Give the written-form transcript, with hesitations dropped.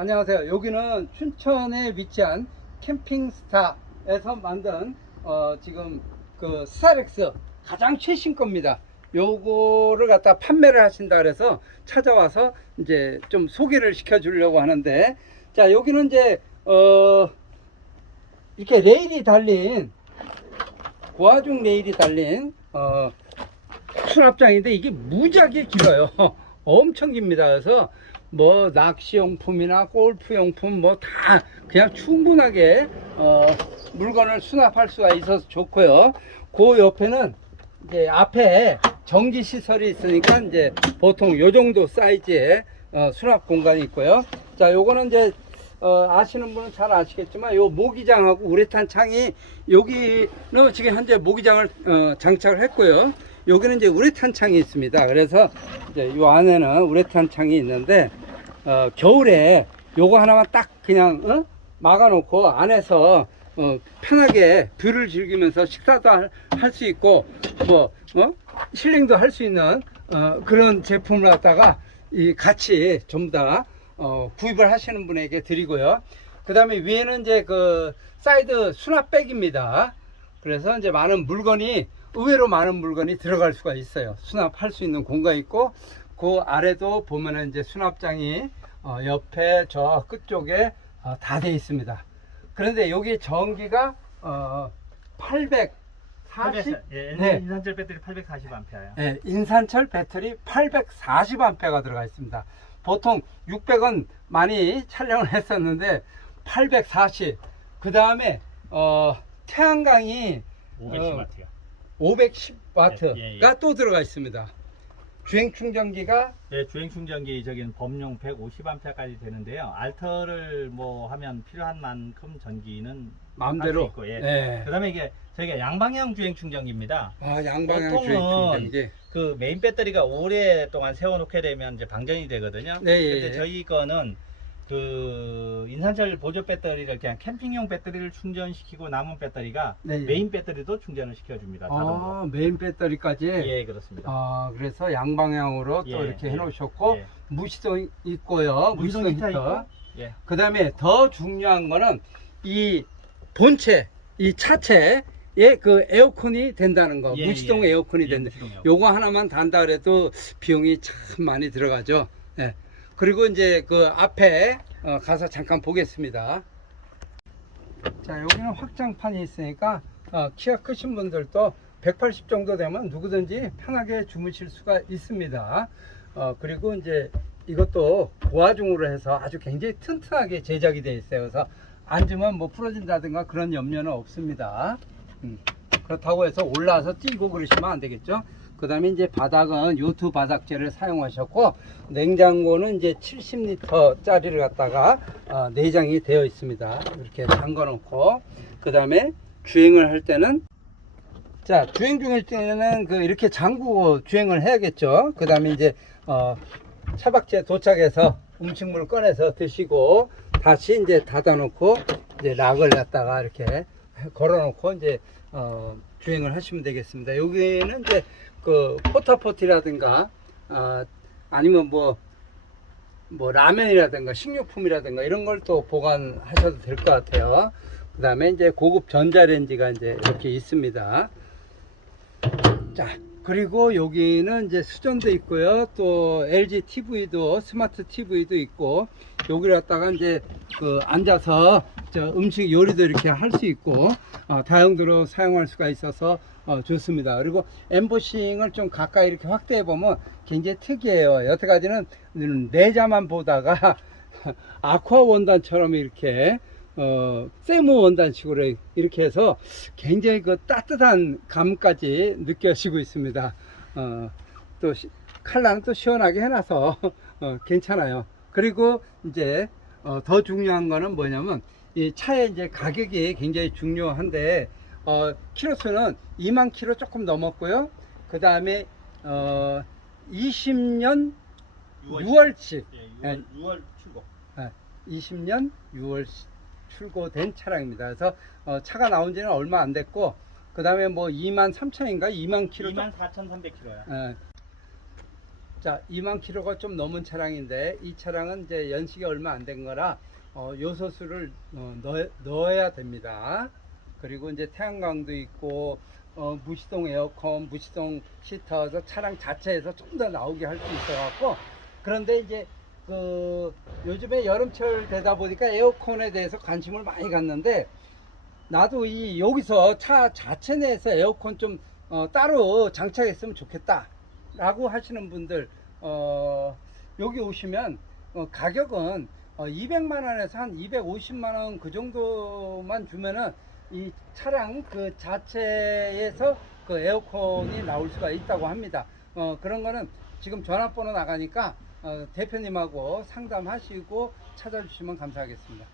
안녕하세요. 여기는 춘천에 위치한 캠핑스타에서 만든 지금 그 스타렉스 가장 최신 겁니다. 요거를 갖다 판매를 하신다 그래서 찾아와서 이제 좀 소개를 시켜 주려고 하는데, 자, 여기는 이제 이렇게 레일이 달린, 고화중 레일이 달린 수납장인데 이게 무지하게 길어요. 엄청 깁니다. 그래서 뭐 낚시용품이나 골프용품 뭐 다 그냥 충분하게 물건을 수납할 수가 있어서 좋고요. 그 옆에는 이제 앞에 전기 시설이 있으니까 이제 보통 요 정도 사이즈의 수납 공간이 있고요. 자, 요거는 이제 아시는 분은 잘 아시겠지만 요 모기장하고 우레탄 창이, 여기는 지금 현재 모기장을 장착을 했고요. 여기는 이제 우레탄 창이 있습니다. 그래서 이제 요 안에는 우레탄 창이 있는데 겨울에 요거 하나만 딱 그냥 막아 놓고 안에서 편하게 뷰를 즐기면서 식사도 할 수 있고 뭐 힐링도 할 수 있는 그런 제품을 갖다가 같이 좀 다 구입을 하시는 분에게 드리고요. 그 다음에 위에는 이제 그 사이드 수납백입니다. 그래서 이제 의외로 많은 물건이 들어갈 수가 있어요. 수납할 수 있는 공간이 있고, 그 아래도 보면은 이제 수납장이 옆에 저 끝쪽에 다 되어 있습니다. 그런데 여기 전기가 840? 예, 네. 인산철 배터리 840A예요. 네, 인산철 배터리 840A가 들어가 있습니다. 보통 600은 많이 촬영을 했었는데 840. 그 다음에 태양광이 510W요. 510W가 예. 또 들어가 있습니다. 주행 충전기가 네, 주행 충전기 저기는 범용 150A까지 되는데요. 알터를 뭐 하면 필요한 만큼 전기는 마음대로. 할수 있고, 예. 네. 그다음에 이게 저희가 양방향 주행 충전기입니다. 양방향 보통은 주행 충전기. 그 메인 배터리가 오랫동안 세워놓게 되면 이제 방전이 되거든요. 네, 예, 근데 예. 저희 거는 그 인산철 보조 배터리를 그냥 캠핑용 배터리를 충전시키고 남은 배터리가 네, 예. 메인 배터리도 충전을 시켜줍니다. 자동으로. 메인 배터리까지. 예, 그렇습니다. 그래서 양방향으로 또 예, 이렇게 예. 해놓으셨고, 예. 무시동 있고요. 무시동 무시동 히터 히터. 있고, 예. 그 다음에 더 중요한 거는 이 본체, 이 차체에 그 에어컨이 된다는 거. 예, 무시동 예. 에어컨이 예, 된다. 무시동 에어컨. 요거 하나만 단다 그래도 비용이 참 많이 들어가죠. 예. 그리고 이제 그 앞에 가서 잠깐 보겠습니다. 자, 여기는 확장판이 있으니까 키가 크신 분들도 180 정도 되면 누구든지 편하게 주무실 수가 있습니다. 그리고 이제 이것도 고화중으로 해서 아주 굉장히 튼튼하게 제작이 되어 있어요. 그래서 앉으면 뭐 부러진다든가 그런 염려는 없습니다. 그렇다고 해서 올라와서 찌고 그러시면 안 되겠죠. 그 다음에 이제 바닥은 요트 바닥재를 사용하셨고, 냉장고는 이제 70L 짜리를 갖다가 내장이 되어 있습니다. 이렇게 잠궈 놓고, 그 다음에 주행을 할 때는, 자, 주행 중일 때는 이렇게 잠그고 주행을 해야겠죠. 그 다음에 이제 차박지에 도착해서 음식물 꺼내서 드시고, 다시 이제 닫아 놓고 이제 락을 갖다가 이렇게 걸어 놓고 이제 주행을 하시면 되겠습니다. 여기는 이제 그 포타포티라든가 아니면 뭐 라면이라든가 식료품이라든가 이런 걸 또 보관하셔도 될 것 같아요. 그 다음에 이제 고급 전자레인지가 이제 이렇게 있습니다. 자, 그리고 여기는 이제 수전도 있고요. 또 LG TV도, 스마트 TV도 있고, 여기를 갖다가 이제 앉아서 음식 요리도 이렇게 할 수 있고, 다용도로 사용할 수가 있어서 좋습니다. 그리고 엠보싱을 좀 가까이 이렇게 확대해 보면 굉장히 특이해요. 여태까지는 내자만 보다가 아쿠아 원단처럼 이렇게 세무 원단식으로 이렇게 해서 굉장히 그 따뜻한 감까지 느껴지고 있습니다. 또 칼라는 또 시원하게 해놔서 괜찮아요. 그리고 이제 더 중요한 거는 뭐냐면 이 차의 이제 가격이 굉장히 중요한데 키로수는 2만 키로 조금 넘었고요. 그 다음에 20년 6월치, 예, 6월 출고. 20년 6월 출고된 차량입니다. 그래서 차가 나온 지는 얼마 안 됐고, 그 다음에 뭐 23,000인가 2만 키로 24,300km야. 자, 2만 킬로가 좀 넘은 차량인데 이 차량은 이제 연식이 얼마 안 된 거라 요소수를 넣어야 됩니다. 그리고 이제 태양광도 있고 무시동 에어컨, 무시동 시터에서 차량 자체에서 좀 더 나오게 할 수 있어 갖고, 그런데 이제 그 요즘에 여름철 되다 보니까 에어컨에 대해서 관심을 많이 갖는데, 나도 이 여기서 차 자체 내에서 에어컨 좀 따로 장착했으면 좋겠다 라고 하시는 분들 여기 오시면 가격은 200만 원에서 한 250만 원 그 정도만 주면은 이 차량 그 자체에서 그 에어컨이 나올 수가 있다고 합니다. 그런 거는 지금 전화번호 나가니까 대표님하고 상담하시고 찾아주시면 감사하겠습니다.